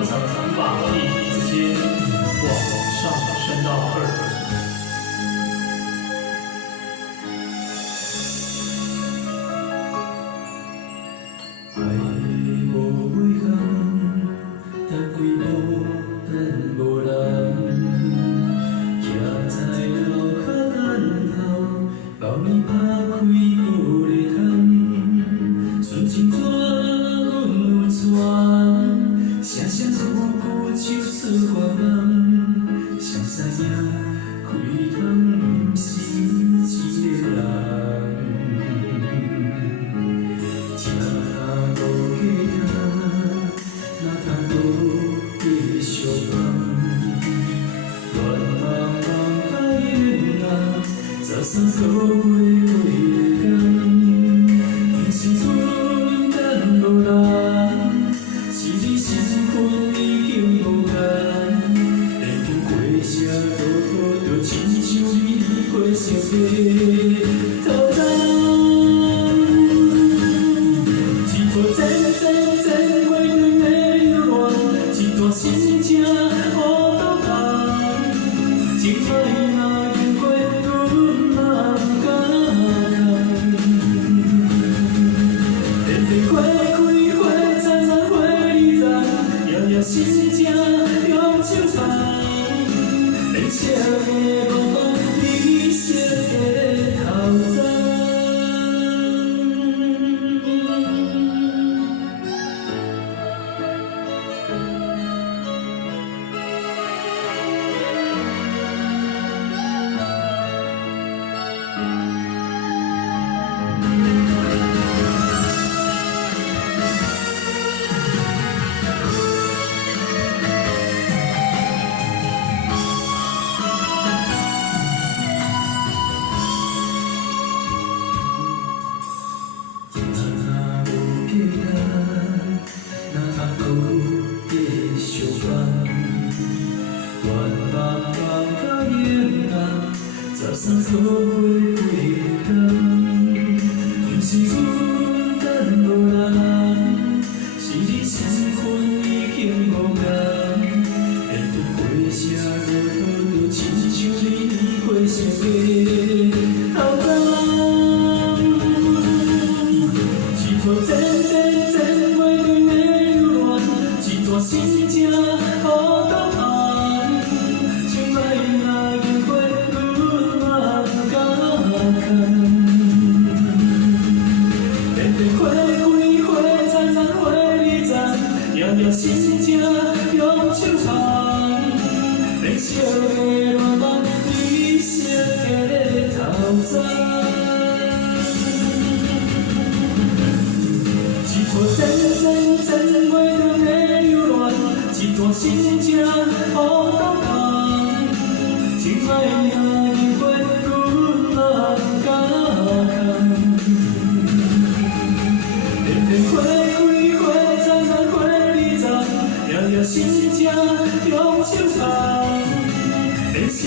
我将法力一字间往上升到2。爱无遗憾，但几无等无人。徛在路口等候，包你拍开有个窗。纯情纸阮有传，声声句句唱出歌梦。谁知影开窗不是一个人。早三个月过天，不是阮等无人，是你身份已经无同。缘分过社路，就亲像你过成个头鬃。一朵渐渐渐月亮的流浪，一段心情互倒放，情爱若经过。心情用手放，连写的浪漫，你写的头鬃。早三个月过天，不是阮等无人，是你身份已经无同。缘分过社路，就亲像你过成个头鬃。一朵渐渐渐月亮的流浪，一段心情互倒放，情爱若经过。心情用手放，连写的浪漫，你写的头鬃。一朵渐渐渐月亮的流浪，一段心情互倒放，情爱若经过阮嘛不敢空。心情用手放，连写。